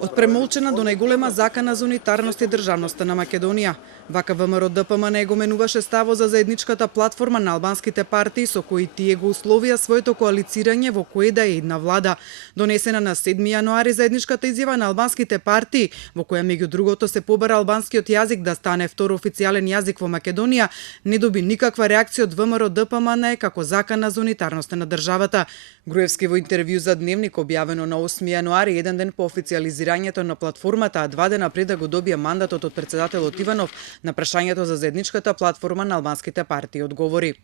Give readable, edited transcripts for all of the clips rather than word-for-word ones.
Од премолчена до најголема закана за унитарност и државноста на Македонија. Вака ВМРО ДПМН го менуваше ставо за заедничката платформа на албанските партии со кои тие го условија своето коалицирање во кој да е една влада. Донесена на 7 јануари заедничката изјава на албанските партии, во која меѓу другото се побара албанскиот јазик да стане втор официјален јазик во Македонија, не доби никаква реакција од ВМРО ДПМН како закана за унитарноста на државата. Груевски во интервју за Дневник објавено на 8 јануари, еден ден по официализирањето на платформата, а 2 дена пред да го добие мандатот од председателот Иванов, на прашањето за заедничката платформа на албанските партии одговори: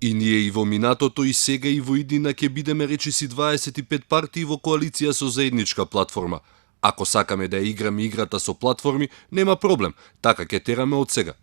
И ние и во минатото, и сега, и во иднина ќе бидеме речиси 25 партии во коалиција со заедничка платформа. Ако сакаме да ја играме играта со платформи, нема проблем, така ќе тераме од сега.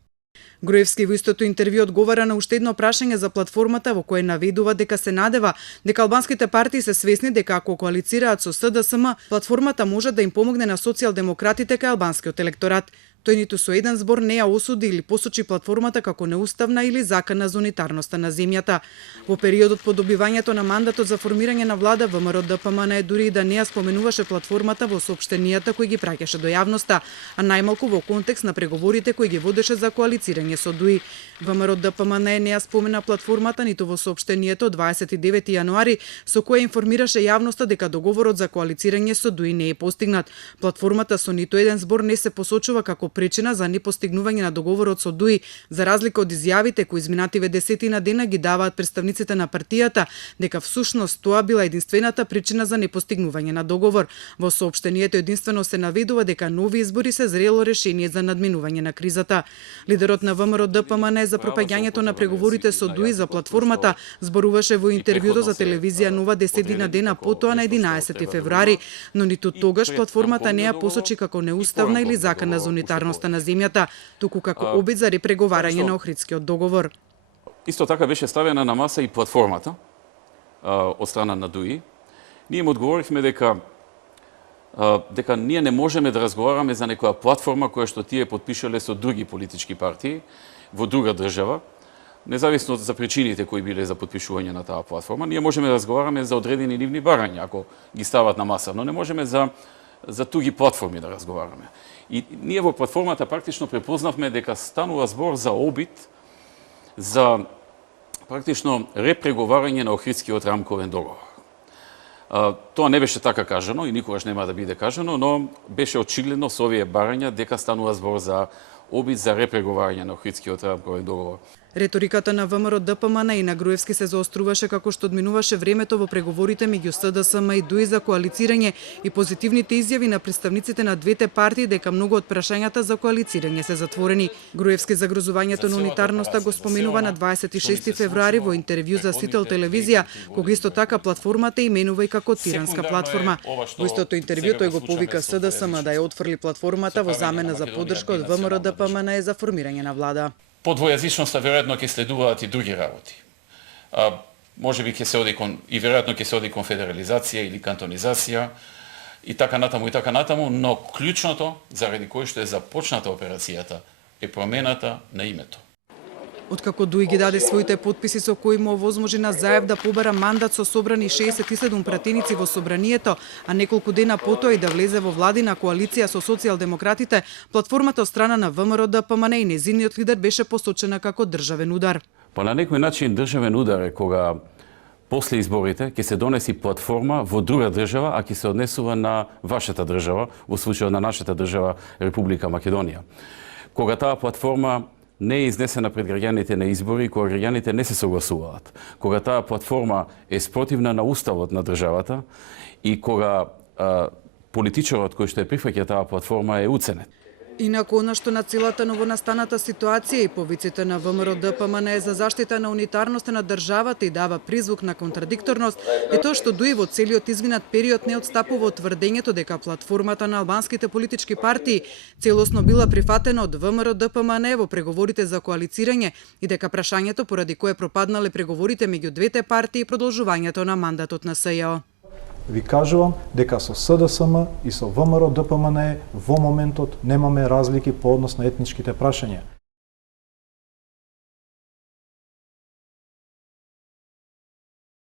Груевски во истото интервју одговара на уште едно прашање за платформата во кое наведува дека се надева дека албанските партии се свесни дека ако коалицираат со СДСМ, платформата може да им помогне на социјалдемократите кај албанскиот електорат. Тој ниту со еден збор не ја осуди или посочи платформата како неуставна или закана за унитарноста на земјата. Во периодот по добивањето на мандатот за формирање на влада, ВМРО ДПМН дури и да не ја споменуваше платформата во соопштенијата кои ги праќаше до јавноста, а најмалку во контекст на преговорите кои ги водеше за коалицирање со ДУИ. ВМРО ДПМН не ја спомена платформата ниту во соопштението од 29 јануари со кое информираше јавноста дека договорот за коалицирање со ДУИ не е постигнат. Платформата со ниту еден збор не се посочува како причина за непостигнување на договорот со ДУИ, за разлика од изјавите кои изминативе десетина дена ги даваат представниците на партијата дека всушност тоа била единствената причина за непостигнување на договор. Во соопштението единствено се наведува дека нови избори се зрело решение за надминување на кризата. Лидерот на ВМРО ДПМН за пропаѓањето на преговорите со ДУИ за платформата зборуваше во интервјуто за телевизија Нова 10 дена потоа на 11 февруари, но ниту тогаш платформата не ја посочи како неуставна или закана за унитарноста на земјата, туку како обид за репреговарање на Охридскиот договор. Исто така беше ставена на маса и платформата од страна на ДУИ. Ние му одговоривме дека ние не можеме да разговараме за некоја платформа која што тие потпишале со други политички партии во друга држава, независно за причините кои биле за потпишување на таа платформа. Ние можеме да разговараме за одредени нивни барања, ако ги стават на маса, но не можеме за туги платформи да разговараме. И ние во платформата практично препознавме дека станува збор за обид за практично репреговарање на Охридскиот рамковен договор. Тоа не беше така кажано и никогаш нема да биде кажано, но беше очигледно со овие барања дека станува збор за обид за репреговарање на Охридскиот рамковен договор. Реториката на ВМРО ДПМН и на Груевски се заоструваше како што одминуваше времето во преговорите меѓу СДСМ и ДУИ за коалицирање и позитивните изјави на представниците на двете партии дека многу од прашањата за коалицирање се затворени. Груевски загрозувањето на унитарноста го споменува на 26 февруари во интервју за Сител телевизија, кога исто така платформата именува и како тиранска платформа. Во истото интервју тој го повика СДСМ да ја отфрли платформата во замена за поддршка од ВМРО ДПМН за формирање на влада. По двојазичноста веројатно ќе следуваат и други работи. Можеби ќе се оди и веројатно ќе се оди кон федерализација или кантонизација и така натаму, но клучното заради кој што е започната операцијата е промената на името. Откако ДУИ ги даде своите потписи со кои му овозможи на Заев да побара мандат со собрани 67 пратеници во собранието, а неколку дена потоа и да влезе во владина коалиција со социјалдемократите, платформата од страна на ВМРО ДПМН и незиниот лидер беше посочена како државен удар. Па на некој начин државен удар е кога после изборите ќе се донеси платформа во друга држава, а ќе се однесува на вашата држава, во случајот на нашата држава Република Македонија. Кога таа платформа не е изнесена пред граѓаните на избори, кога граѓаните не се согласуваат, кога таа платформа е спротивна на уставот на државата и кога политичарот кој што ја прифаќа таа платформа е уценет. Инаку она што на целата новонастаната ситуација и повиците на ВМРО ДПМН е за заштита на унитарноста на државата и дава призвук на контрадикторност е тоа што ДУИ во целиот изминат период не отстапува од тврдењето дека платформата на албанските политички партии целосно била прифатена од ВМРО ДПМН во преговорите за коалицирање и дека прашањето поради кое пропаднале преговорите меѓу двете партии и продолжувањето на мандатот на СЈО. Ви кажувам дека со СДСМ и со ВМРО ДПМН во моментот немаме разлики по однос на етничките прашања.